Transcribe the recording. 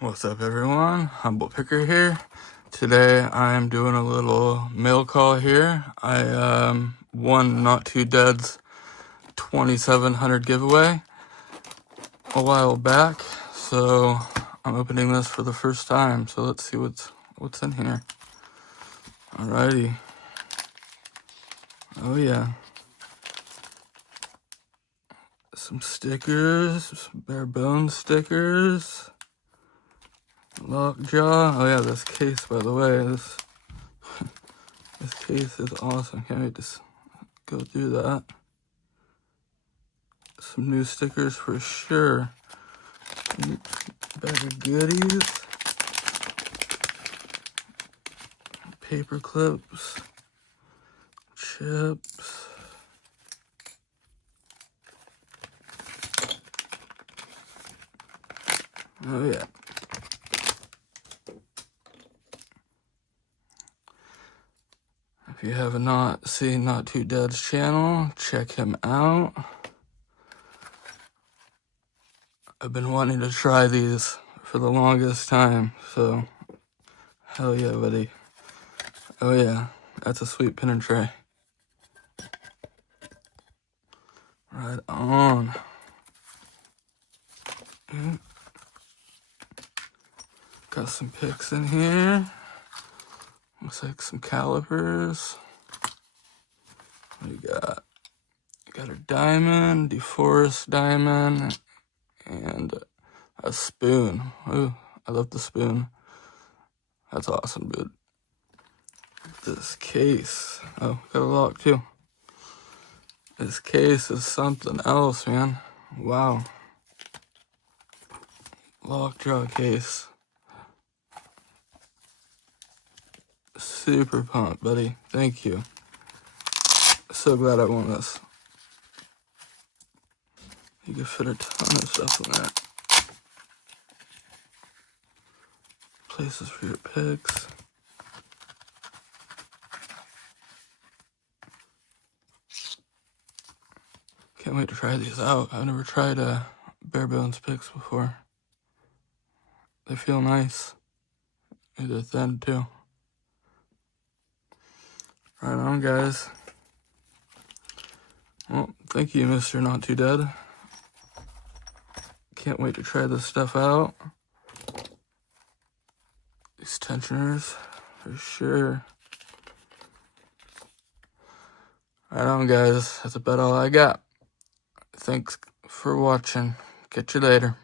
What's up, everyone? Humble Picker here. Today I am doing a little mail call here. I won Not Too Dead's 2700 giveaway a while back, so I'm opening this for the first time. So let's see what's in here. Alrighty. Oh yeah. Some stickers, some bare bones stickers. Lockjaw. Oh yeah, this case, by the way, this case is awesome. Can't wait to go through that. Some new stickers for sure. Bag of goodies. Paper clips. Chips. Oh yeah. If you have not seen Not Too Dead's channel, check him out. I've been wanting to try these for the longest time, so hell yeah, buddy. Oh yeah, that's a sweet pin and tray. Right on. Got some picks in here. Looks like some calipers. What do you got? Got a diamond, DeForest diamond, and a spoon. Ooh, I love the spoon. That's awesome, dude. This case. Oh, got a lock too. This case is something else, man. Wow. Lockjaw case. Super pumped, buddy. Thank you. So glad I won this. You can fit a ton of stuff in that. Places for your picks. Can't wait to try these out. I've never tried bare bones picks before. They feel nice. They're thin too. Right on, guys. Well, thank you, Mr. Not Too Dead. Can't wait to try this stuff out. These tensioners, for sure. Right on, guys. That's about all I got. Thanks for watching. Catch you later.